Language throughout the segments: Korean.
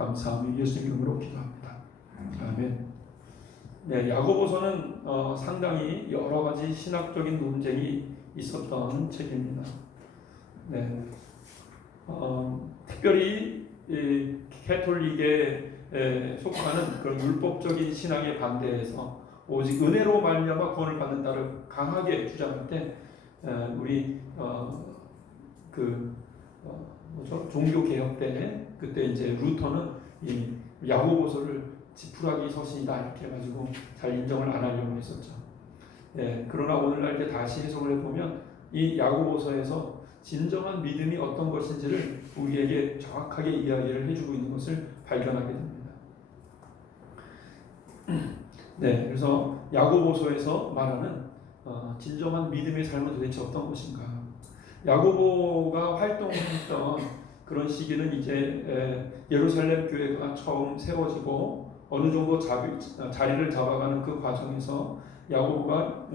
감사함이 예수 이름으로 기도합니다. 아멘. 네, 야고보서는 상당히 여러 가지 신학적인 논쟁이 있었던 책입니다. 네, 특별히 이 캐톨릭에 속하는 그런 율법적인 신앙에 반대해서 오직 은혜로 말미암아 구원을 받는다를 강하게 주장할 때 우리 종교 개혁 때 그때 이제 루터는 이 야고보서를 지푸라기 서신이다 이렇게 해가지고 잘 인정을 안 하려고 했었죠. 예, 그러나 오늘날 이제 다시 해석을 해보면 이 야고보서에서 진정한 믿음이 어떤 것인지를 우리에게 정확하게 이야기를 해주고 있는 것을 발견하게 됩니다. 네, 그래서 야고보서에서 말하는 진정한 믿음의 삶은 도대체 어떤 것인가? 야고보가 활동했던 그런 시기는 이제 예루살렘 교회가 처음 세워지고 어느 정도 자리를 잡아가는 그 과정에서 야고보가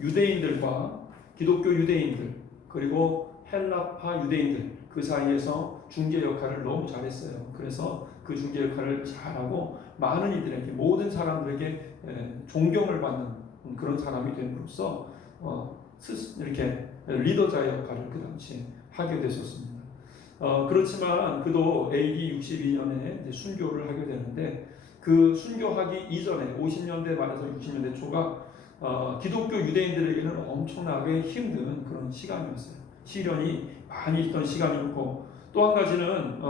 유대인들과 기독교 유대인들 그리고 헬라파 유대인들 그 사이에서 중재 역할을 너무 잘했어요. 그래서 그 중재 역할을 잘하고 많은 이들에게 모든 사람들에게 존경을 받는 그런 사람이 됨으로써 이렇게 리더자의 역할을 그 당시에 하게 됐었습니다. 그렇지만 그도 AD 62년에 순교를 하게 되는데 그 순교하기 이전에 50년대 말에서 60년대 초가 기독교 유대인들에게는 엄청나게 힘든 그런 시간이었어요. 시련이 많이 있던 시간이었고 또 한 가지는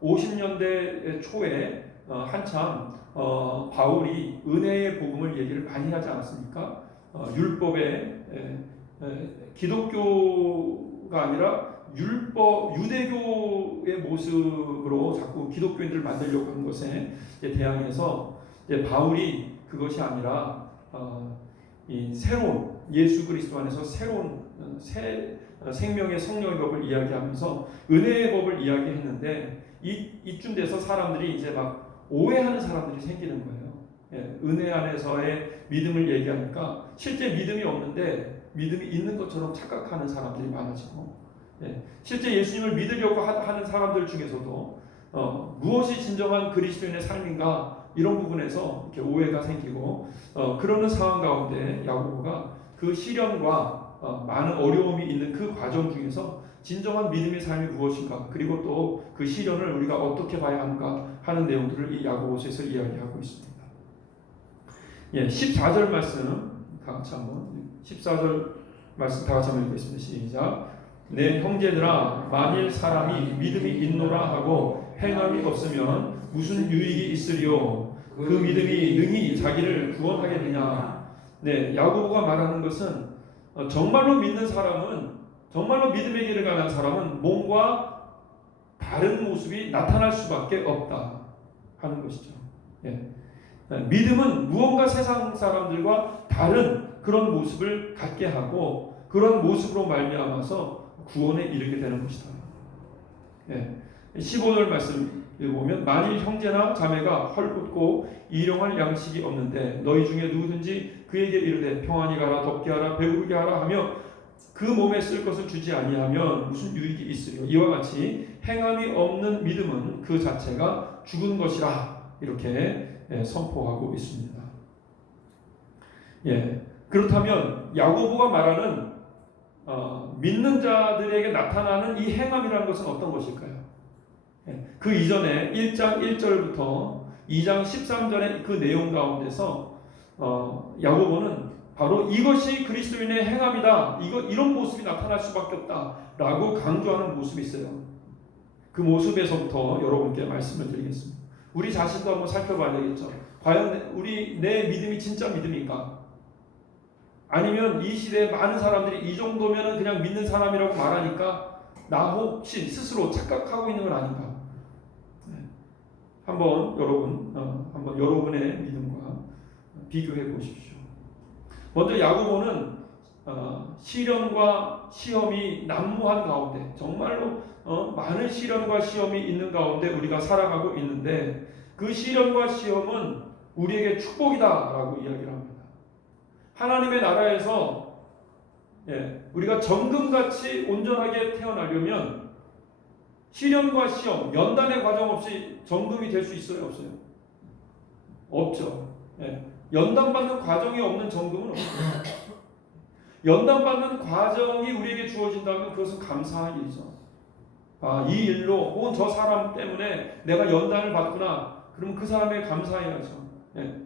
50년대 초에 한참 바울이 은혜의 복음을 얘기를 많이 하지 않았습니까? 율법의 기독교가 아니라 유대교의 모습으로 자꾸 기독교인들을 만들려고 하는 것에 대항해서 바울이 그것이 아니라 이 새로운 예수 그리스도 안에서 새로운 생명의 성령의 법을 이야기하면서 은혜의 법을 이야기했는데 이쯤 돼서 사람들이 이제 막 오해하는 사람들이 생기는 거예요. 은혜 안에서의 믿음을 얘기하니까 실제 믿음이 없는데 믿음이 있는 것처럼 착각하는 사람들이 많아지고 실제 예수님을 믿으려고 하는 사람들 중에서도 무엇이 진정한 그리스도인의 삶인가 이런 부분에서 이렇게 오해가 생기고 그러는 상황 가운데 야고보가 그 시련과 많은 어려움이 있는 그 과정 중에서 진정한 믿음의 삶이 무엇인가 그리고 또 그 시련을 우리가 어떻게 봐야 하는가 하는 내용들을 이 야고보서에서 이야기하고 있습니다. 14절 말씀 다 같이 한번 14절 말씀 다 같이 한번 읽겠습니다. 시작. 내 형제들아 만일 사람이 믿음이 있노라 하고 행함이 없으면 무슨 유익이 있으리요 그 믿음이 능히 자기를 구원하게 되냐. 네, 야고보가 말하는 것은 정말로 믿는 사람은 정말로 믿음의 길을 가는 사람은 몸과 다른 모습이 나타날 수밖에 없다 하는 것이죠. 믿음은 무언가 세상 사람들과 다른 그런 모습을 갖게 하고 그런 모습으로 말미암아서 구원에 이르게 되는 것이다. 15절 말씀 읽어보면 만일 형제나 자매가 헐벗고 일용할 양식이 없는데 너희 중에 누구든지 그에게 이르되 평안히 가라 덥게 하라 배부르게 하라 하며 그 몸에 쓸 것을 주지 아니하면 무슨 유익이 있으리요. 이와 같이 행함이 없는 믿음은 그 자체가 죽은 것이라 이렇게 선포하고 있습니다. 그렇다면 야고보가 말하는 믿는 자들에게 나타나는 이 행함이라는 것은 어떤 것일까요? 그 이전에 1장 1절부터 2장 13절의 그 내용 가운데서 야고보는 바로 이것이 그리스도인의 행함이다. 이런 모습이 나타날 수밖에 없다라고 강조하는 모습이 있어요. 그 모습에서부터 여러분께 말씀을 드리겠습니다. 우리 자신도 한번 살펴봐야 되겠죠. 과연 내 믿음이 진짜 믿음인가? 아니면 이 시대에 많은 사람들이 이 정도면 그냥 믿는 사람이라고 말하니까 나 혹시 스스로 착각하고 있는 건 아닌가? 한번 여러분의 믿음과 비교해 보십시오. 먼저 야고보는 시련과 시험이 난무한 가운데 정말로 많은 시련과 시험이 있는 가운데 우리가 살아가고 있는데 그 시련과 시험은 우리에게 축복이다라고 이야기를 합니다. 하나님의 나라에서 우리가 정금같이 온전하게 태어나려면 시련과 시험, 연단의 과정 없이 정금이 될 수 있어요, 없어요? 없죠. 예. 연단받는 과정이 없는 정금은 없어요. 연단받는 과정이 우리에게 주어진다면 그것은 감사할 일이죠. 아, 이 일로 혹은 저 사람 때문에 내가 연단을 받구나. 그러면 그 사람에 감사해야죠. 예.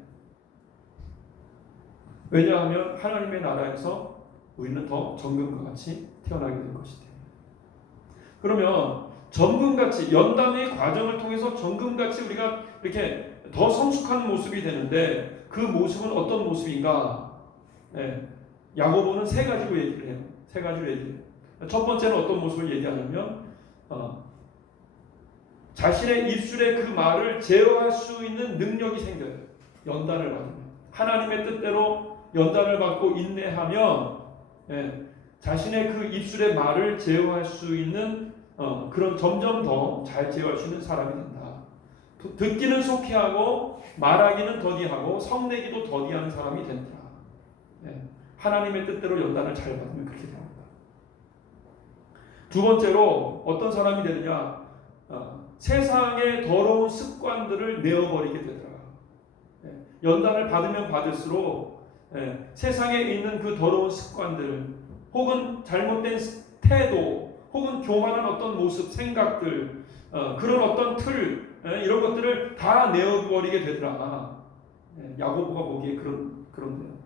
왜냐하면 하나님의 나라에서 우리는 더 정금과 같이 태어나게 될 것이기 때문에. 그러면 정금같이 연단의 과정을 통해서 정금같이 우리가 이렇게 더 성숙한 모습이 되는데 그 모습은 어떤 모습인가? 예. 야고보는 세 가지로 얘기를 해요. 세 가지로 얘기해요. 첫 번째는 어떤 모습을 얘기하냐면 자신의 입술에 그 말을 제어할 수 있는 능력이 생겨요. 연단을 받으면. 하나님의 뜻대로 연단을 받고 인내하면 자신의 그 입술의 말을 제어할 수 있는 그런 점점 더 잘 제어할 수 있는 사람이 된다. 듣기는 속히 하고 말하기는 더디하고 성내기도 더디하는 사람이 된다. 하나님의 뜻대로 연단을 잘 받으면 그렇게 됩니다. 두 번째로 어떤 사람이 되느냐? 세상의 더러운 습관들을 내어버리게 되더라. 연단을 받으면 받을수록 세상에 있는 그 더러운 습관들 혹은 잘못된 태도 혹은 교만한 어떤 모습, 생각들 그런 어떤 틀 이런 것들을 다 내어버리게 되더라. 야고보가 보기에 그런데요.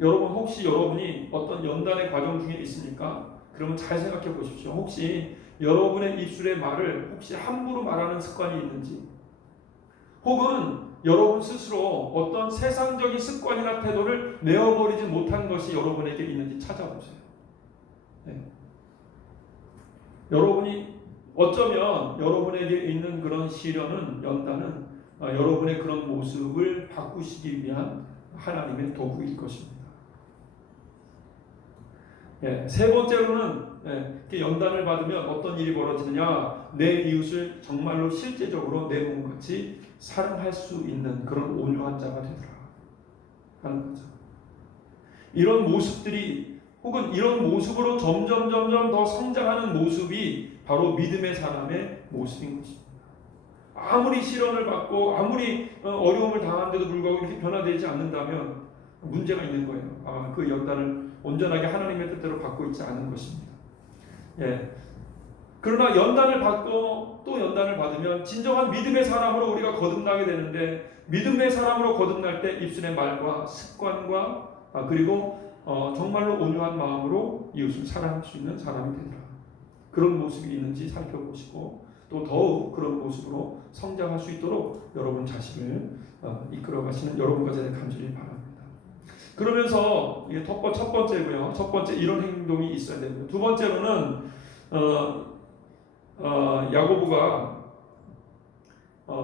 여러분 혹시 여러분이 어떤 연단의 과정 중에 있습니까? 그러면 잘 생각해 보십시오. 혹시 여러분의 입술의 말을 혹시 함부로 말하는 습관이 있는지 혹은 여러분 스스로 어떤 세상적인 습관이나 태도를 내어버리지 못한 것이 여러분에게 있는지 찾아보세요. 여러분이 어쩌면 여러분에게 있는 그런 시련은 연단은 여러분의 그런 모습을 바꾸시기 위한 하나님의 도구일 것입니다. 세 번째로는 연단을 받으면 어떤 일이 벌어지느냐? 내 이웃을 정말로 실제적으로 내 몸같이 사랑할 수 있는 그런 온유한 자가 되더라 하는 거죠. 이런 모습들이 혹은 이런 모습으로 점점 더 성장하는 모습이 바로 믿음의 사람의 모습인 것입니다. 아무리 시련을 받고 아무리 어려움을 당하는데도 불구하고 이렇게 변화되지 않는다면 문제가 있는 거예요. 그 연단을 온전하게 하나님의 뜻대로 받고 있지 않은 것입니다. 그러나 연단을 받고 또 연단을 받으면 진정한 믿음의 사람으로 우리가 거듭나게 되는데 믿음의 사람으로 거듭날 때 입술의 말과 습관과 그리고 정말로 온유한 마음으로 이웃을 사랑할 수 있는 사람이 되더라. 그런 모습이 있는지 살펴보시고 또 더욱 그런 모습으로 성장할 수 있도록 여러분 자신을 이끌어가시는 여러분과 제가 간절히 바랍니다. 그러면서 이게 첫 번째고요. 첫 번째 이런 행동이 있어야 되고요. 두 번째로는 야고보가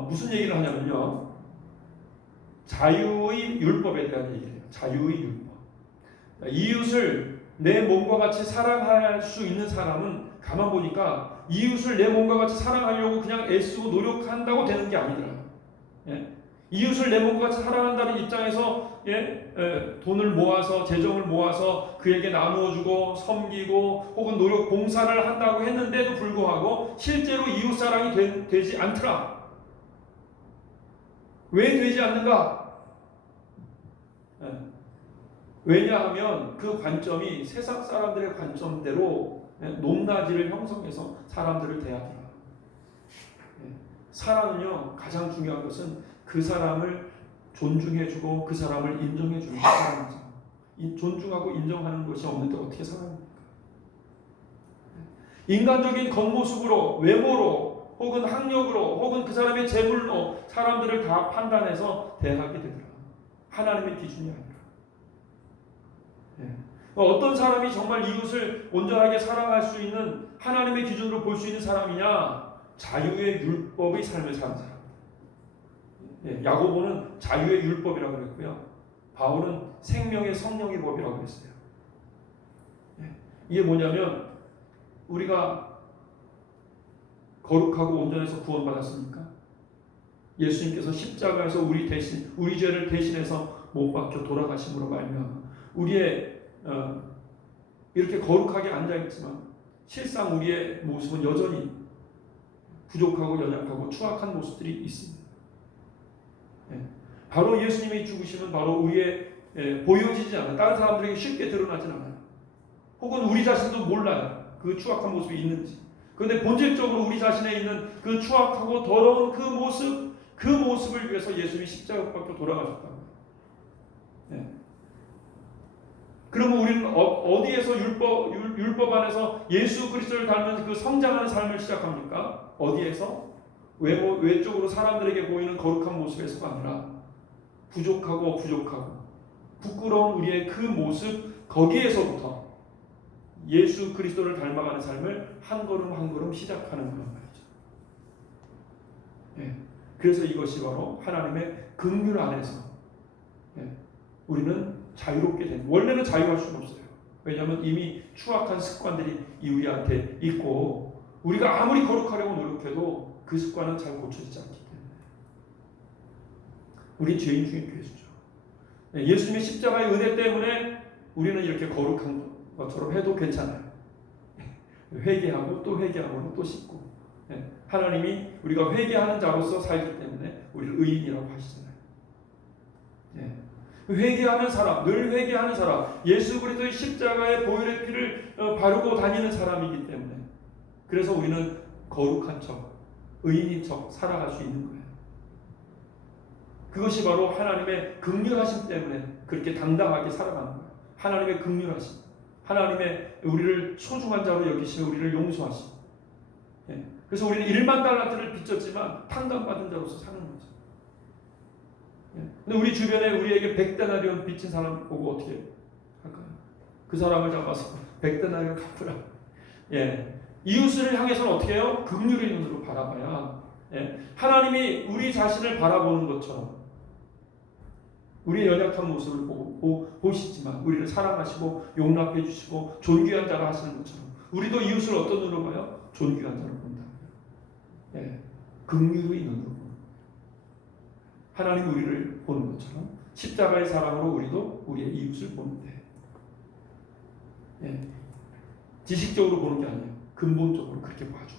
무슨 얘기를 하냐면요. 자유의 율법에 대한 얘기를 해요. 자유의 율법. 이웃을 내 몸과 같이 사랑할 수 있는 사람은 가만 보니까 이웃을 내 몸과 같이 사랑하려고 그냥 애쓰고 노력한다고 되는 게 아니더라. 이웃을 내 몸과 같이 사랑한다는 입장에서 돈을 모아서 재정을 모아서 그에게 나누어주고 섬기고 혹은 노력 봉사를 한다고 했는데도 불구하고 실제로 이웃 사랑이 되지 않더라. 왜 되지 않는가? 왜냐하면 그 관점이 세상 사람들의 관점대로 높낮이를 형성해서 사람들을 대하더라. 사랑은요 가장 중요한 것은 그 사람을 존중해주고 그 사람을 인정해주는 사람이죠. 존중하고 인정하는 것이 없는데 어떻게 살아갑니까? 인간적인 겉모습으로, 외모로, 혹은 학력으로, 혹은 그 사람의 재물로 사람들을 다 판단해서 대하게 되더라. 하나님의 기준이 아니라. 어떤 사람이 정말 이웃을 온전하게 사랑할 수 있는 하나님의 기준으로 볼 수 있는 사람이냐? 자유의 율법의 삶을 사는 사람. 야고보는 자유의 율법이라고 그랬고요. 바울은 생명의 성령의 법이라고 그랬어요. 이게 뭐냐면 우리가 거룩하고 온전해서 구원받았습니까? 예수님께서 십자가에서 우리 죄를 대신해서 못 박혀 돌아가심으로 말미암아 우리의 이렇게 거룩하게 앉아 있지만 실상 우리의 모습은 여전히 부족하고 연약하고 추악한 모습들이 있습니다. 바로 예수님이 죽으시면 바로 우리의 보여지지 않아요. 다른 사람들에게 쉽게 드러나진 않아요. 혹은 우리 자신도 몰라요. 그 추악한 모습이 있는지. 그런데 본질적으로 우리 자신에 있는 그 추악하고 더러운 그 모습을 위해서 예수님이 십자가 밖으로 돌아가셨다는 거예요. 그러면 우리는 어디에서 율법 안에서 예수 그리스도를 닮은 그 성장하는 삶을 시작합니까? 어디에서? 외적으로 사람들에게 보이는 거룩한 모습에서가 아니라 부족하고 부끄러운 우리의 그 모습, 거기에서부터 예수 그리스도를 닮아가는 삶을 한 걸음 한 걸음 시작하는 거란 말이죠. 그래서 이것이 바로 하나님의 긍휼 안에서 우리는 자유롭게 된, 원래는 자유할 수는 없어요. 왜냐하면 이미 추악한 습관들이 우리한테 있고 우리가 아무리 거룩하려고 노력해도 그 습관은 잘 고쳐지지 않기 때문에 우리 죄인 중에 괴수죠. 예수님의 십자가의 은혜 때문에 우리는 이렇게 거룩한 것처럼 해도 괜찮아요. 회개하고 또 회개하고 또 씻고 하나님이 우리가 회개하는 자로서 살기 때문에 우리를 의인이라고 하시잖아요. 회개하는 사람, 늘 회개하는 사람, 예수 그리스도의 십자가의 보혈의 피를 바르고 다니는 사람이기 때문에 그래서 우리는 거룩한 척, 의인인 척 살아갈 수 있는 거예요. 그것이 바로 하나님의 긍휼하심 때문에 그렇게 당당하게 살아가는 거예요. 하나님의 긍휼하심, 하나님의 우리를 소중한 자로 여기시며 우리를 용서하심. 그래서 우리는 1만 달란트를 빚졌지만 탕감받은 자로서 사는 거죠. 근데 우리 주변에 우리에게 100데나리온 빚진 사람 보고 어떻게 할까요? 그 사람을 잡아서 100데나리온 갚으라. 이웃을 향해서는 어떻게 해요? 긍휼의 눈으로 바라봐야 하나님이 우리 자신을 바라보는 것처럼 우리의 연약한 모습을 보시지만 우리를 사랑하시고 용납해 주시고 존귀한 자라 하시는 것처럼 우리도 이웃을 어떤 눈으로 봐요? 존귀한 자로 본다. 긍휼의 눈으로 하나님 우리를 보는 것처럼 십자가의 사랑으로 우리도 우리의 이웃을 보는데 지식적으로 보는 게 아니에요. 근본적으로 그렇게 봐줘.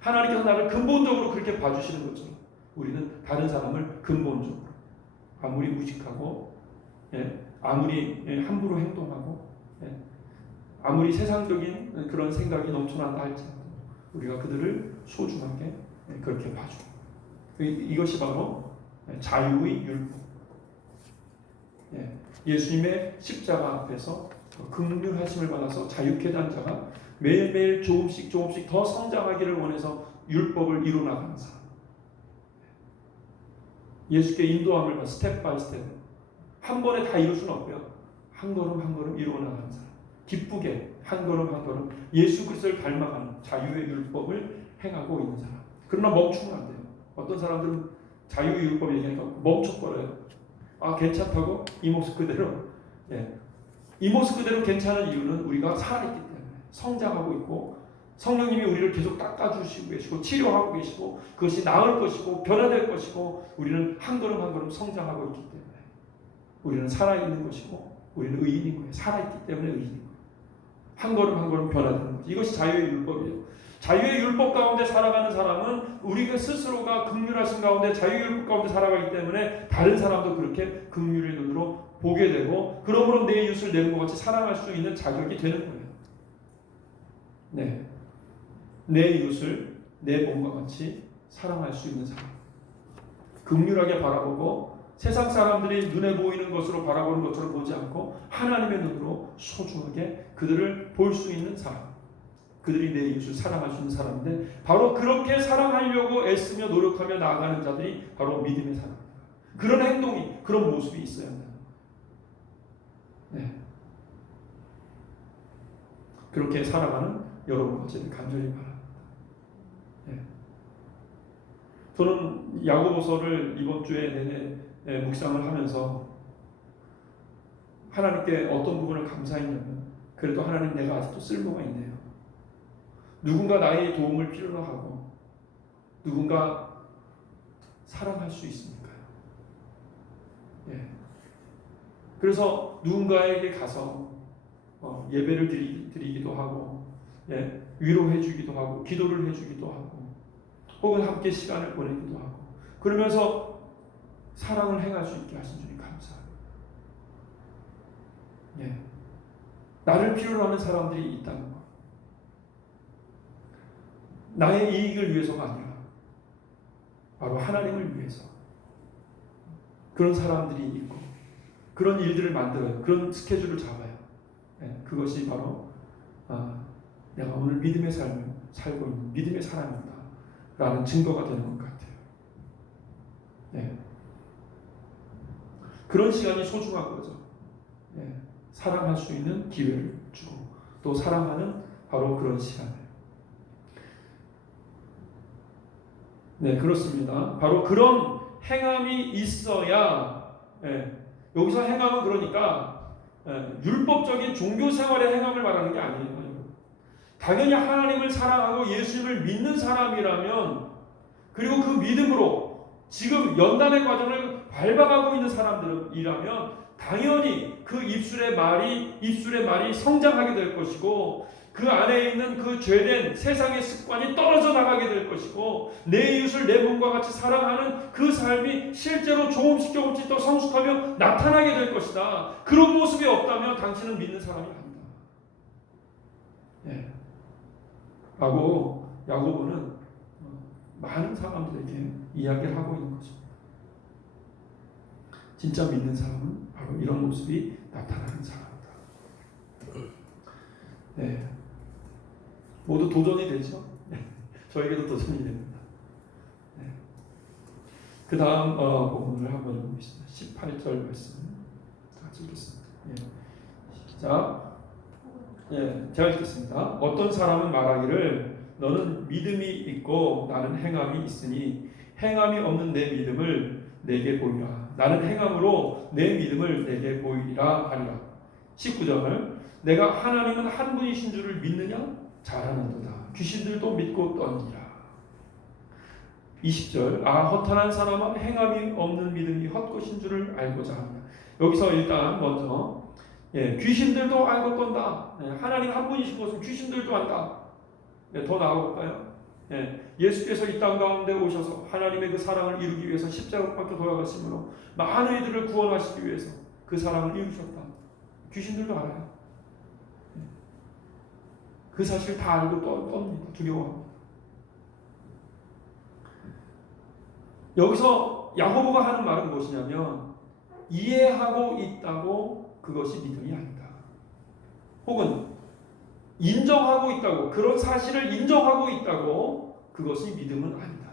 하나님께서 나를 근본적으로 그렇게 봐주시는 것처럼 우리는 다른 사람을 근본적으로 아무리 무식하고 아무리 함부로 행동하고 아무리 세상적인 그런 생각이 넘쳐난다 할지라도 우리가 그들을 소중하게 그렇게 봐줘. 이것이 바로 자유의 율법. 예수님의 십자가 앞에서 긍휼하심을 받아서 자유케 된 자가 매일매일 조금씩 더 성장하기를 원해서 율법을 이루어나가는 사람. 예수께 인도함을 받아 스텝 바이 스텝 한 번에 다 이룰 수는 없고요. 한 걸음 한 걸음 이루어나가는 사람. 기쁘게 한 걸음 한 걸음 예수 그리스도를 닮아가는 자유의 율법을 행하고 있는 사람. 그러나 멈추면 안 돼요. 어떤 사람들은 자유의 율법 얘기하니까 멈춰버려요. 괜찮다고? 이 모습 그대로. 이 모습 그대로 괜찮은 이유는 우리가 살아있기 때문에 성장하고 있고 성령님이 우리를 계속 닦아주시고 계시고 치료하고 계시고 그것이 나을 것이고 변화될 것이고 우리는 한 걸음 한 걸음 성장하고 있기 때문에 우리는 살아있는 것이고 우리는 의인인 거예요. 살아있기 때문에 의인인 거예요. 한 걸음 한 걸음 변화되는 거죠. 이것이 자유의 율법이에요. 자유의 율법 가운데 살아가는 사람은 우리가 스스로가 긍휼하신 가운데 자유의 율법 가운데 살아가기 때문에 다른 사람도 그렇게 긍휼의 눈으로 보게 되고 그러므로 내 이웃을 내 몸과 같이 사랑할 수 있는 자격이 되는 거예요. 내 이웃을 내 몸과 같이 사랑할 수 있는 사람. 긍휼하게 바라보고 세상 사람들이 눈에 보이는 것으로 바라보는 것처럼 보지 않고 하나님의 눈으로 소중하게 그들을 볼 수 있는 사람. 그들이 내 이웃을 사랑할 수 있는 사람인데 바로 그렇게 사랑하려고 애쓰며 노력하며 나아가는 자들이 바로 믿음의 사람입니다. 그런 행동이 그런 모습이 있어야 합니다. 그렇게 살아가는 여러분 것을 간절히 바랍니다. 저는 야고보서를 이번 주에 내내 묵상을 하면서 하나님께 어떤 부분을 감사했냐면 그래도 하나님 내가 아직도 쓸모가 있네요. 누군가 나의 도움을 필요로 하고 누군가 사랑할 수 있으니까요. 그래서 누군가에게 가서 예배를 드리기도 하고 위로해 주기도 하고 기도를 해 주기도 하고 혹은 함께 시간을 보내기도 하고 그러면서 사랑을 행할 수 있게 하신 주님 감사합니다. 예. 나를 필요로 하는 사람들이 있다는 것. 나의 이익을 위해서가 아니라 바로 하나님을 위해서 그런 사람들이 있고 그런 일들을 만들어요. 그런 스케줄을 잡아요. 예. 그것이 바로 내가 오늘 믿음의 삶을 살고 있는 믿음의 사람이다 라는 증거가 되는 것 같아요. 예. 그런 시간이 소중한 거죠. 예. 사랑할 수 있는 기회를 주고 또 사랑하는 바로 그런 시간을. 네, 그렇습니다. 바로 그런 행함이 있어야 여기서 행함은 그러니까 율법적인 종교 생활의 행함을 말하는 게 아니에요. 당연히 하나님을 사랑하고 예수님을 믿는 사람이라면 그리고 그 믿음으로 지금 연단의 과정을 밟아가고 있는 사람들이라면 당연히 그 입술의 말이 성장하게 될 것이고 그 안에 있는 그 죄된 세상의 습관이 떨어져 나가게 될 것이고 내 이웃을 내 몸과 같이 사랑하는 그 삶이 실제로 조금씩 더 성숙하며 나타나게 될 것이다. 그런 모습이 없다면 당신은 믿는 사람이 아니다. 예. 라고 야고보는 많은 사람들에게 이야기를 하고 있는 거죠. 진짜 믿는 사람은 바로 이런 모습이 나타나는 사람이다. 네. 모두 도전이 되죠. 네. 저에게도 도전이 됩니다. 네. 그 다음 부분을 한번 보겠습니다. 18절 말씀 같이 읽겠습니다. 시작. 제가 읽겠습니다. 어떤 사람은 말하기를 너는 믿음이 있고 나는 행함이 있으니 행함이 없는 내 믿음을 내게 보이라. 나는 행함으로 내 믿음을 내게 보이리라 하리라. 19절 내가 하나님은 한 분이신 줄을 믿느냐? 잘하는도다. 귀신들도 믿고 떠니라. 20절 허탄한 사람은 행함이 없는 믿음이 헛것인 줄을 알고자 합니다. 여기서 일단 먼저 귀신들도 알고 떤다. 하나님 한 분이신 것은 귀신들도 안다. 더 나아볼까요? 예수께서 이 땅 가운데 오셔서 하나님의 그 사랑을 이루기 위해서 십자가에 박혀 돌아가심으로 많은 이들을 구원하시기 위해서 그 사랑을 이루셨다. 귀신들도 알아요. 그 사실 다 알고 떱니다. 두려워합니다. 여기서 야고보가 하는 말은 무엇이냐면 이해하고 있다고 그것이 믿음이 아니다. 혹은 인정하고 있다고 그런 사실을 인정하고 있다고 그것이 믿음은 아니다.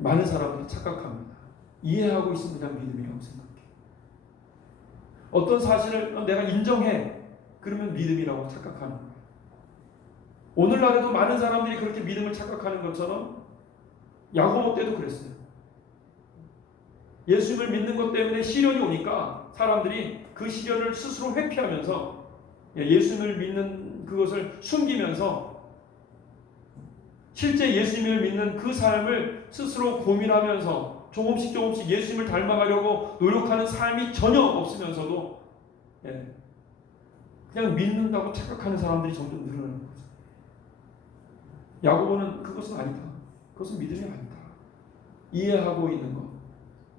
많은 사람들이 착각합니다. 이해하고 있으면 그냥 믿음이라고 생각해. 어떤 사실을 내가 인정해 그러면 믿음이라고 착각하는 거예요. 오늘날에도 많은 사람들이 그렇게 믿음을 착각하는 것처럼 야고보 때도 그랬어요. 예수님을 믿는 것 때문에 시련이 오니까 사람들이 그 시련을 스스로 회피하면서 예수님을 믿는 그것을 숨기면서 실제 예수님을 믿는 그 삶을 스스로 고민하면서 조금씩 예수님을 닮아가려고 노력하는 삶이 전혀 없으면서도 그냥 믿는다고 착각하는 사람들이 점점 늘어나는 거죠. 야고보는 그것은 아니다. 그것은 믿음이 아니다. 이해하고 있는 것,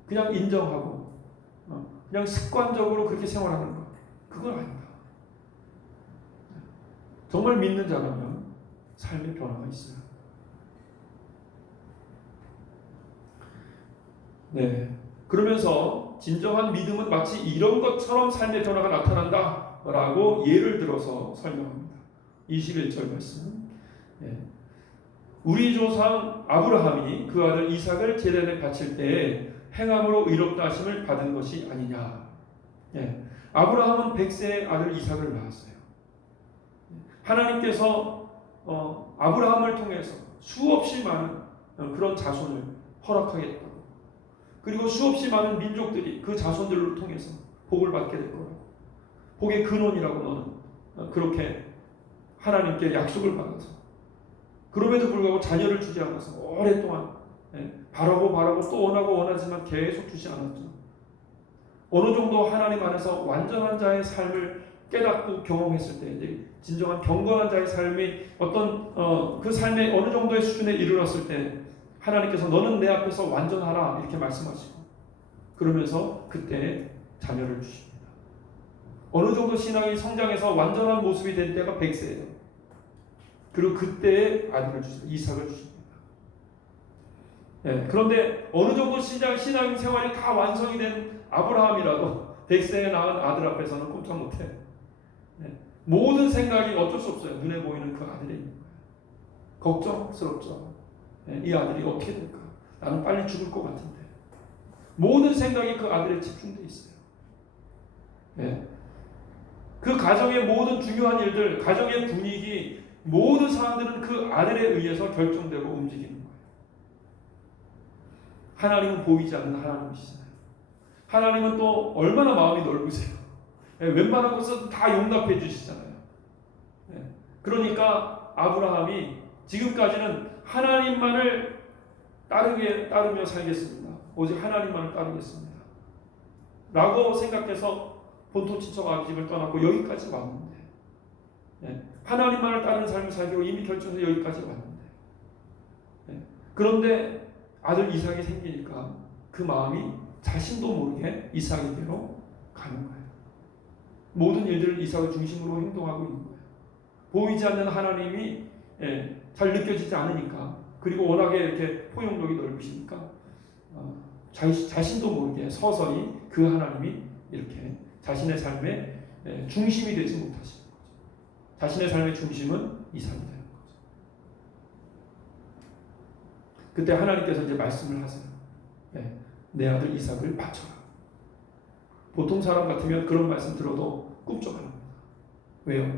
그냥 인정하고 그냥 습관적으로 그렇게 생활하는 것, 그건 아니다. 정말 믿는 자라면 삶의 변화가 있어요. 그러면서 진정한 믿음은 마치 이런 것처럼 삶의 변화가 나타난다라고 예를 들어서 설명합니다. 21절 말씀. 우리 조상 아브라함이 그 아들 이삭을 제단에 바칠 때에 행함으로 의롭다 하심을 받은 것이 아니냐. 아브라함은 100세의 아들 이삭을 낳았어요. 하나님께서 아브라함을 통해서 수없이 많은 그런 자손을 허락하겠다고, 그리고 수없이 많은 민족들이 그 자손들을 통해서 복을 받게 될 거라고, 복의 근원이라고 너는 그렇게 하나님께 약속을 받아서, 그럼에도 불구하고 자녀를 주지 않아서 오랫동안 바라고 또 원하고 원하지만 계속 주지 않았죠. 어느 정도 하나님 안에서 완전한 자의 삶을 깨닫고 경험했을 때, 이제 진정한 경건한 자의 삶이 어떤 그 삶의 어느 정도의 수준에 이르렀을 때 하나님께서 너는 내 앞에서 완전하라 이렇게 말씀하시고, 그러면서 그때 자녀를 주십니다. 어느 정도 신앙이 성장해서 완전한 모습이 된 때가 100세예요. 그리고 그때에 아들을 주십니다. 이삭을 주십니다. 예, 그런데 어느 정도 신앙 생활이 다 완성이 된 아브라함이라도 100세에 낳은 아들 앞에서는 꼼짝 못해. 예, 모든 생각이 어쩔 수 없어요. 눈에 보이는 그 아들이 있는 거예요. 걱정스럽죠. 예, 이 아들이 어떻게 될까? 나는 빨리 죽을 것 같은데. 모든 생각이 그 아들에 집중되어 있어요. 예, 그 가정의 모든 중요한 일들, 가정의 분위기, 모든 사람들은 그 아들에 의해서 결정되고 움직이는 거예요. 하나님은 보이지 않는 하나님이시잖아요. 하나님은 또 얼마나 마음이 넓으세요. 예, 웬만한 것은 다 용납해 주시잖아요. 예, 그러니까 아브라함이 지금까지는 하나님만을 따르며 살겠습니다. 오직 하나님만을 따르겠습니다. 라고 생각해서 본토 친척 아비집을 떠났고 여기까지 왔는데, 예, 하나님만을 따르는 삶을 살기로 이미 결정해서 여기까지 왔는데, 예, 그런데 아들 이삭이 생기니까 그 마음이 자신도 모르게 이삭에게로 가는 거예요. 모든 일들을 이삭을 중심으로 행동하고 있는 거예요. 보이지 않는 하나님이 잘 느껴지지 않으니까, 그리고 워낙에 이렇게 포용력이 넓으시니까 자신도 모르게 서서히 그 하나님이 이렇게 자신의 삶의 중심이 되지 못하시는 거죠. 자신의 삶의 중심은 이삭이 되는 거죠. 그때 하나님께서 이제 말씀을 하세요. 내 아들 이삭을 바쳐라. 보통 사람 같으면 그런 말씀 들어도 꿈쩍합니다. 왜요?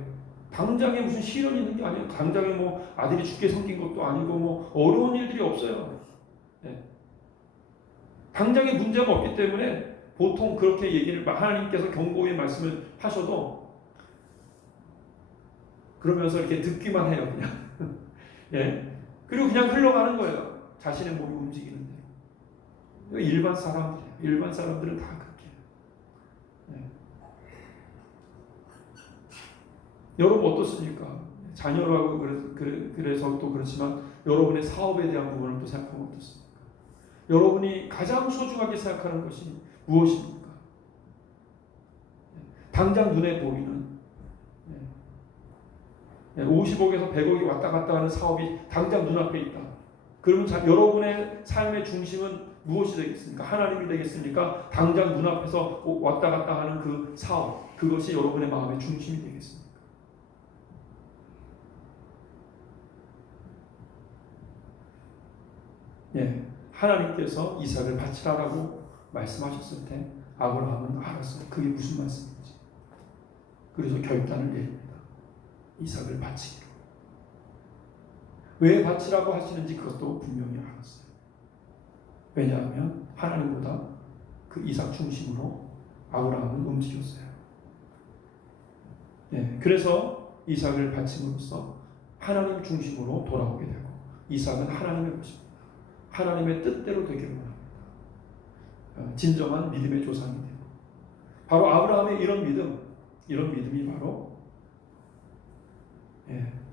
당장에 무슨 시련이 있는 게 아니에요. 당장에 뭐 아들이 죽게 생긴 것도 아니고 뭐 어려운 일들이 없어요. 당장에 문제가 없기 때문에 보통 그렇게 얘기를 하나님께서 경고의 말씀을 하셔도 그러면서 이렇게 듣기만 해요. 그냥. 예. 그리고 그냥 흘러가는 거예요. 자신의 몸이 움직이는 대로. 일반 사람들이에요. 일반 사람들은 다 그렇게 해요. 예. 여러분 어떻습니까? 자녀라고 그래서 또 그렇지만 여러분의 사업에 대한 부분을 또 생각하면 어떻습니까? 여러분이 가장 소중하게 생각하는 것이 무엇입니까? 당장 눈에 보이는 50억에서 100억이 왔다 갔다 하는 사업이 당장 눈앞에 있다. 그러면 여러분의 삶의 중심은 무엇이 되겠습니까? 하나님이 되겠습니까? 당장 눈앞에서 왔다 갔다 하는 그 사업, 그것이 여러분의 마음의 중심이 되겠습니까? 하나님께서 이삭을 바치라라고 말씀하셨을 때 아브라함은 알았어요. 그게 무슨 말씀인지. 그래서 결단을 내립니다. 이삭을 바치기로. 왜 바치라고 하시는지 그것도 분명히 알았어요. 왜냐하면 하나님보다 그 이삭 중심으로 아브라함은 움직였어요. 그래서 이삭을 바침으로써 하나님 중심으로 돌아오게 되고, 이삭은 하나님의 것입니다. 하나님의 뜻대로 되기를 원합니다. 진정한 믿음의 조상이 되고, 바로 아브라함의 이런 믿음이 바로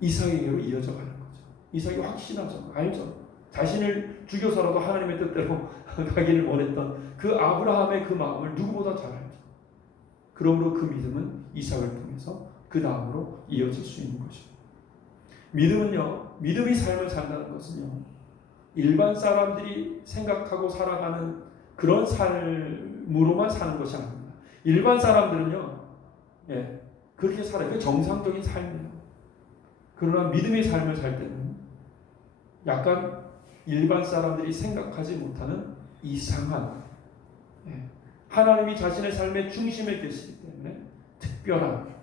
이삭에게로 이어져 가는 거죠. 이삭이 확신하죠. 알죠. 자신을 죽여서라도 하나님의 뜻대로 가기를 원했던 그 아브라함의 그 마음을 누구보다 잘 알죠. 그러므로 그 믿음은 이삭을 통해서 그 다음으로 이어질 수 있는 것입니다. 믿음이 삶을 산다는 것은요, 일반 사람들이 생각하고 살아가는 그런 삶으로만 사는 것이 아닙니다. 일반 사람들은요, 그렇게 살아요. 그 정상적인 삶이에요. 그러나 믿음의 삶을 살 때는 약간 일반 사람들이 생각하지 못하는 이상한, 하나님이 자신의 삶의 중심에 계시기 때문에 특별한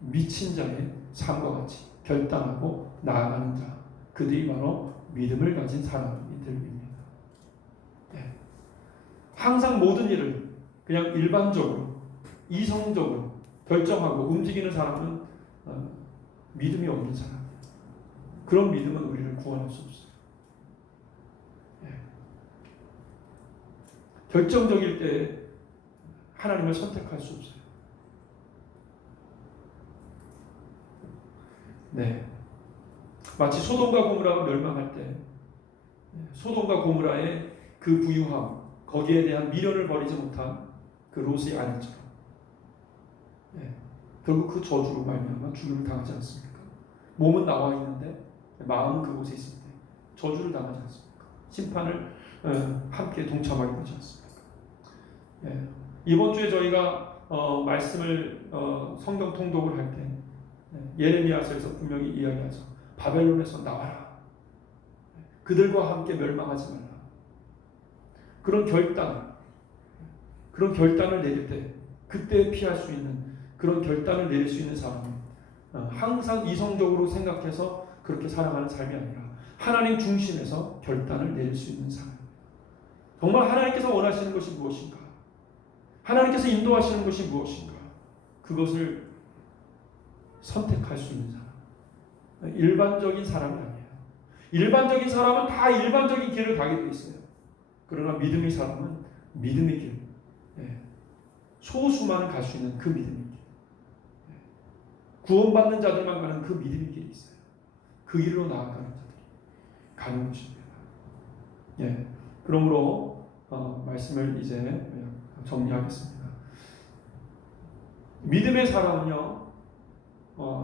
미친 자의 삶과 같이 결단하고 나아가는 자, 그들이 바로 믿음을 가진 사람들입니다. 항상 모든 일을 그냥 일반적으로 이성적으로 결정하고 움직이는 사람은 믿음이 없는 사람이에요. 그런 믿음은 우리를 구원할 수 없어요. 결정적일 때 하나님을 선택할 수 없어요. 네, 마치 소돔과 고모라가 멸망할 때 소돔과 고모라의 그 부유함, 거기에 대한 미련을 버리지 못한 그 롯의 아내처럼 결국 그 저주로 말미암아 죽음을 당하지 않습니까? 몸은 나와 있는데 마음은 그곳에 있을 때 저주를 당하지 않습니까? 심판을 함께 동참하게 되지 않습니까? 이번 주에 저희가 말씀을 성경 통독을 할 때 예레미야서에서 분명히 이야기하죠. 바벨론에서 나와라. 그들과 함께 멸망하지 말라. 그런 결단을 내릴 때 그때 피할 수 있는 그런 결단을 내릴 수 있는 사람은 항상 이성적으로 생각해서 그렇게 살아가는 삶이 아니라 하나님 중심에서 결단을 내릴 수 있는 사람. 정말 하나님께서 원하시는 것이 무엇인가? 하나님께서 인도하시는 것이 무엇인가? 그것을 선택할 수 있는 사람. 일반적인 사람이 아니에요. 일반적인 사람은 다 일반적인 길을 가게 돼 있어요. 그러나 믿음의 사람은 믿음의 길, 소수만은 갈 수 있는 그 믿음의 길, 구원받는 자들만 가는 그 믿음의 길이 있어요. 그 길로 나아가는 자들이 가는 것입니다. 그러므로 말씀을 이제 정리하겠습니다. 믿음의 사람은요,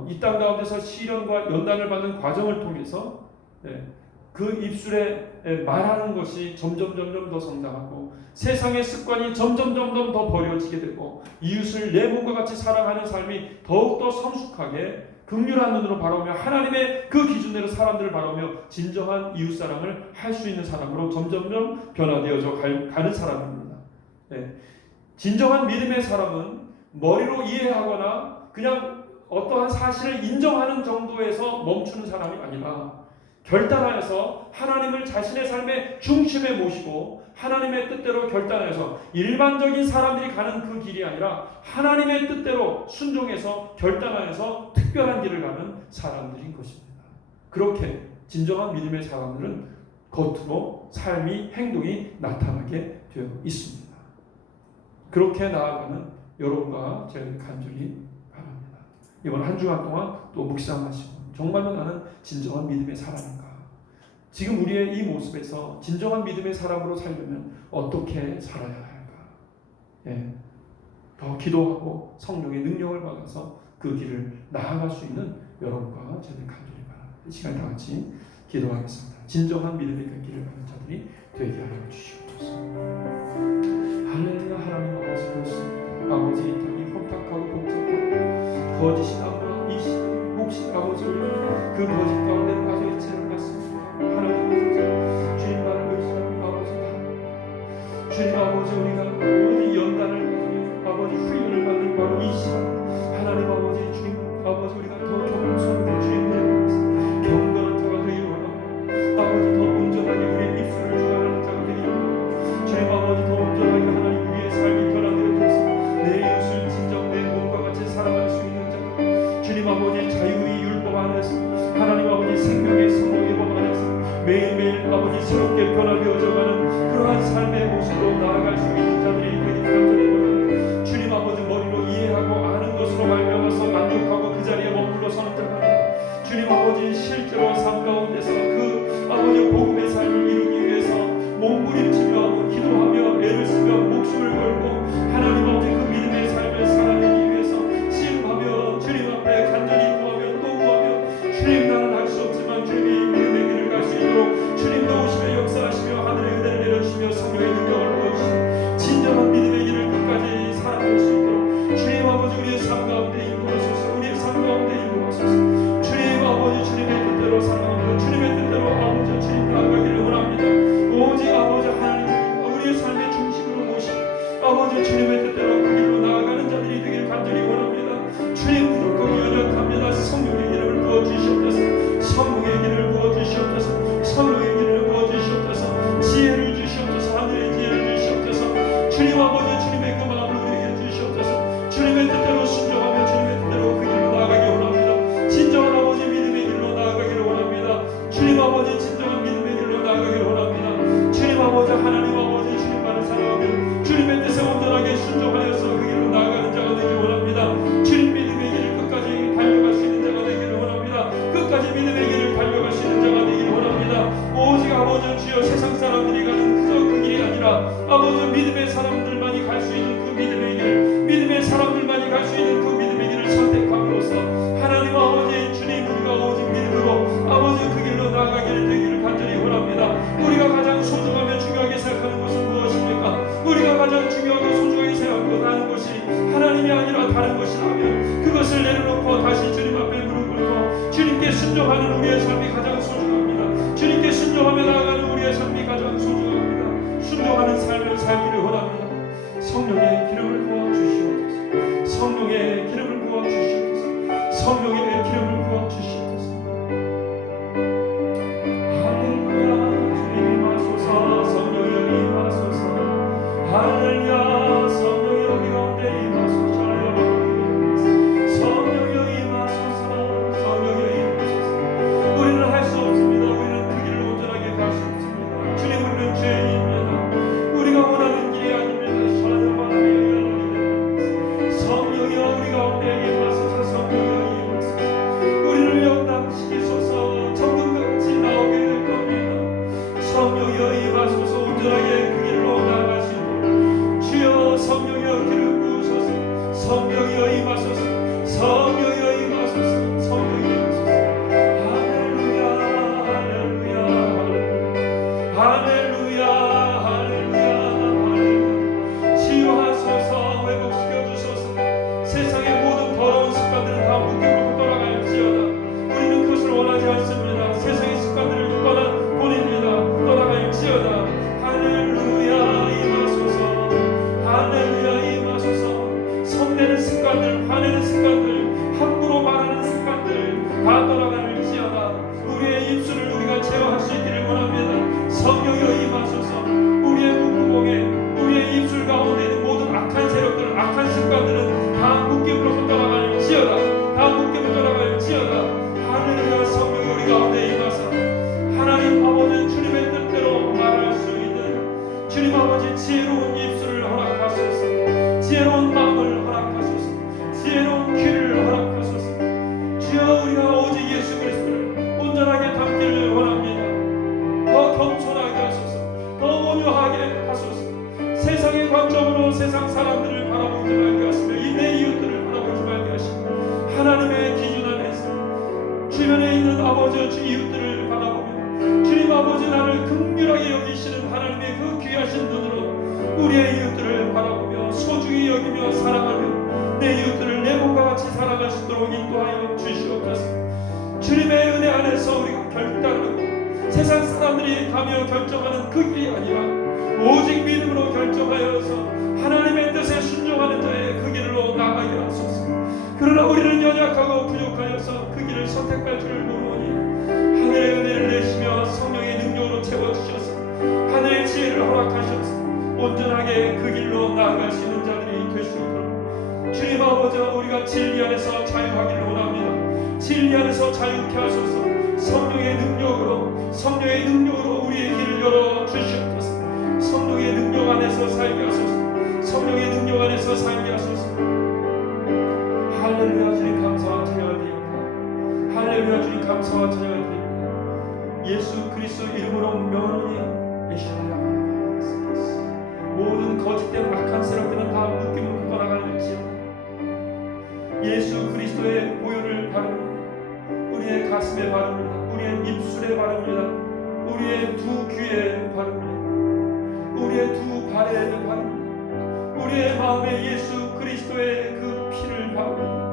이 땅 가운데서 시련과 연단을 받는 과정을 통해서 그 입술에 말하는 것이 점점 더 성장하고 세상의 습관이 점점 더 버려지게 되고 이웃을 내 몸과 같이 사랑하는 삶이 더욱더 성숙하게 긍휼한 눈으로 바라보며 하나님의 그 기준대로 사람들을 바라보며 진정한 이웃사랑을 할 수 있는 사람으로 점점 변화되어져 가는 사람입니다. 진정한 믿음의 사람은 머리로 이해하거나 그냥 어떠한 사실을 인정하는 정도에서 멈추는 사람이 아니라 결단하여서 하나님을 자신의 삶의 중심에 모시고 하나님의 뜻대로 결단하여서 일반적인 사람들이 가는 그 길이 아니라 하나님의 뜻대로 순종해서 결단하여서 특별한 길을 가는 사람들인 것입니다. 그렇게 진정한 믿음의 사람들은 겉으로 삶이 행동이 나타나게 되어 있습니다. 그렇게 나아가는 여러분과 제가 간절히 바랍니다. 이번 한 주간 동안 또 묵상하시고 정말로 나는 진정한 믿음의 사람인가? 지금 우리의 이 모습에서 진정한 믿음의 사람으로 살려면 어떻게 살아야 할까? 더 기도하고 성령의 능력을 받아서 그 길을 나아갈 수 있는 여러분과 저는 간절히 바랍니다. 이 시간 다 같이 기도하겠습니다. 진정한 믿음의 그 길을 가는 자들이 되게 하여 주시옵소서. 할렐루야. 하나님 아버지 그렇습니다. 아버지 이 땅이 혼탁하고 복잡하고 거짓이 나무나 이 시간 몹시 아버지 그 거짓 가운데 빠져 있지 않았습니다. 하나님 아버지 주님 나를 의지하는 아버지 주님 아버지 우리가 모든 연단을 가지고 아버지 훈련을 받는 바로 이 시간 하나님 아버지 주님 아버지 우리가 더 겸손하게 주님을 경건한 자가 되기를 원하고 아버지 더 온전하게 우리의 입술을 주관하는 자가 되기를 원하고 주님 아버지 더 온전하게 하나님 위의 삶이 변화되어서 내 이웃을 진정 내 몸과 같이 살아갈 수 있는 자 주님 아버지 자유의 율법 안에서 하나님 아버지 생명의 성령의 법 안에서 매일매일 아버지 새롭게 변화되어져가는 그러한 삶의 모습으로 나아갈 수 있는 자들이 되기 간절히 원합니다. 주님 아버지 머리로 이해하고 아는 것으로 말미암아서 만족하고 그 자리에 머물러 서는 자가 아니라 주님 아버지 실제로 삶 가운데서 그 아버지 복음의 삶을 이루기 위해서 몸부림치며 기도하며 애를 쓰며 목숨을 걸고 하나님 아버지 그 믿음의 삶을 살아내기 위해서 씨름하며 주님 앞에 간절히 구하며 또 구하며 주님 나는 할 수 없지만 주님이 믿음의 길을 갈 수 있도록 주님 도우시며 역사하시며 하늘의 은혜를 내려주시며 성령의 능력을 부어주시며 진정한 믿음의 길을 끝까지 살아갈 수 있도록 주님 아버지 우리의 삶 가운데 인도하소서. 우리의 삶 가운데 인도하소서. 주님 아버지 주님의 뜻대로 살아가며 주님의 끝까지 믿음의 길을 달려갈 수 있는 자가 되기를 원합니다. 오직 아버지 주여 세상 사람들이 가는 그저 그 길이 아니라 아버지 믿음의 사람들만이 갈 수 있는 그 믿음의 길, 믿음의 사람들만이 갈 수 있는 그 믿음의 길을 선택함으로써 하나님 아버지 주님 우리가 오직 믿음으로 아버지 그 길로 나아가게 되기를 간절히 원합니다. 우리가 가장 소중하며 중요하게 생각하는 것은 무엇입니까? 우리가 가장 중요하고 소중하게 생각하는 것이 하나님이 아니라 다른 것이라면 그것을 내려놓고 다시 주님 앞에 무릎 꿇고 주님께 순종하는 우리의 삶이 가장 소중합니다. 주님께 순종하며 나아가는 우리의 삶이 가장 소중합니다. 순종하는 삶을 살기를 원합니다. 성령의 기름을 부어 주시옵소서. 성령의 기름을 부어 주시옵소서. 성령의 기름을 부어 주시옵소서. 할렐루야 주님 임하소서. 성령의 임하소서. 할렐루야 성령의 우리 가운데 임하소서. 성령의 임하소서. 성령의 임하소서. 우리는 할 수 없습니다. 우리는 그 길을 온전하게 갈 수 없습니다. 주님 우리는 죄인입니다. 우리가 원하는 길이 아닙니다. 성령이여 우리 가운데 임하소서. 성령이여 임하소서. 우리를 영감시키소서. 정금과 같이 나오게 될 겁니다. 성령이여 임하소서. 온전하게 그 길로 나아가시고 주여 성령이여 기름 부으소서. 성령이여 임하소서. 성령이여 임하소서. 성령이여 임하소서. 할렐루야 할렐루야 할렐루야 할렐루야 할렐루야. 치유하소서. 회복시켜 주소서. 세상의 모든 더러운 습관들은 다 묶임으로 떠나갈지어다. 우리는 그것을 원하지 않습니다. 세상의 습관들을 본입니다. 떠나갈지어다. 할렐루야 임하소서. 할렐루야 임하소서. 성내는 습관들, 화내는 습관들, 함부로 말하는 습관들 다 떠나갈지어다. 우리의 입술을 우리가 제어할 수 있기를 원합니다. 성령이여 임하소서. 우리의 목구멍에 우리의 입술 가운데 있는 모든 악한 세력들, 악한 습관들은 다 묶임으로 떠나갈지어다. 다 묶임으로 떠나갈지어다. 할렐루야 성령이 우리 가운데 임하사 하나님 아버지 주님의 뜻대로 말할 수 있는 주님 아버지 지혜로운 입술을 허락하소서. 지혜로운 마음을 허락하소서. 지혜로운 귀를 허락하소서. 주여 우리가 오직 예수 그리스도를 온전하게 담기를 원합니다. 더 겸손하게 하소서. 더 온유하게 하소서. 세상의 관점으로 세상 사람들을 바라보지 말게 하시며 내 이웃들을 바라보지 말게 하시며 하나님의 기준 안에서 주변에 있는 아버지 주 이웃들을 바라보며 주님 아버지 나를 긍휼하게 여기시는 하나님의 그 귀하신 눈으로 우리의 이웃들을 바라보며 소중히 여기며 사랑하며 내 이웃들을 내 몸과 같이 사랑할 수 있도록 인도하여 주시옵소서. 주님의 은혜 안에서 우리가 결단하고 세상 사람들이 가며 결정하는 그 길이 아니라 오직 믿음으로 결정하여서 하나님의 뜻에 순종하는 자의 그 길로 나가게 하소서. 그러나 우리는 연약하고 부족하여서 그 길을 선택할 줄을 모르니 하늘의 은혜를 내시며 성령의 능력으로 채워주셔서 하늘의 지혜를 허락하셔서 온전하게 그 길로 나아갈 수 있는 자들이 되시도록 주님 아버지 우리가 진리 안에서 자유하기를 원합니다. 진리 안에서 자유케 하소서. 성령의 능력으로 우리의 길을 열어 주시옵소서. 성령의 능력 안에서 살게 하소서. 성령의 능력 안에서 살게 하소서. 할렐루야 주님 감사와 찬양을 드립니다. 할렐루야 주님 감사와 찬양을 드립니다. 예수 그리스도 이름으로 명하노니 에시아야. 모든 거짓된 악한 세력들은 다 묶임으로 떠나갈지어다. 예수 그리스도의 보혈을 바릅니다. 우리의 가슴에 바릅니다. 우리의 입술에 바릅니다. 우리의 두 귀에 바릅니다. 우리의 두 발에 바릅니다. 우리의 마음에 예수 그리스도의 그 피를 바릅니다.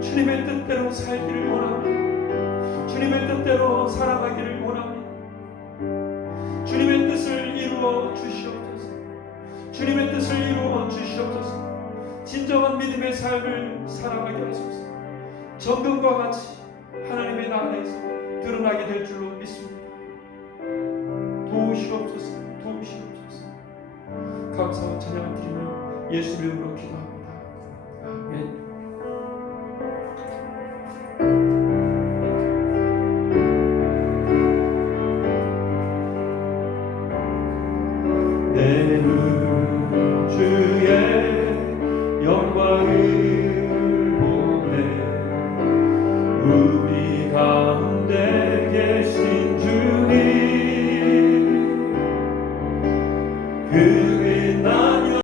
주님의 뜻대로 살기를 원합니다. 주님의 뜻대로 살아가기를 원합니다. 주님의 뜻을 이루어 주시옵소서. 주님의 뜻을 이루어 주시옵소서. 진정한 믿음의 삶을 살아가게 하소서. 정금과 같이 하나님의 나라에서 드러나게 될 줄로 믿습니다. 도우시옵소서. 도우시옵소서. 감사와 찬양을 드리며 예수 이름으로 기도합니다. 아멘. 주의 영광을 보내 우리가 그